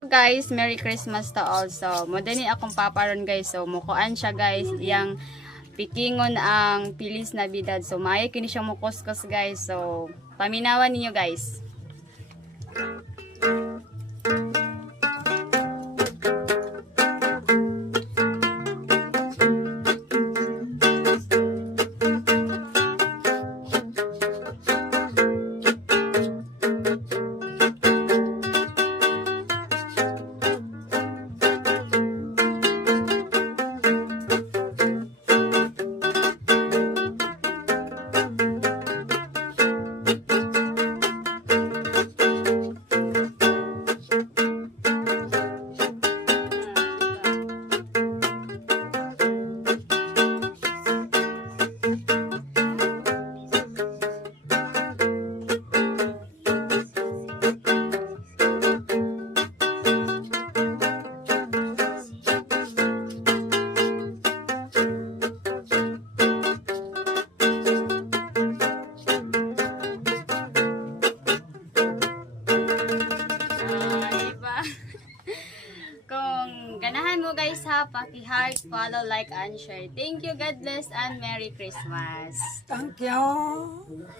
Guys, Merry Christmas to also. Madani akong paparon guys. So mukuan siya guys, yang pikingon ang feliz na bidad. So maayo kini siya mukuskus guys. So paminawan ninyo guys. Kung ganahan mo guys ha, paki-heart, follow, like, and share. Thank you, God bless, and Merry Christmas. Thank you.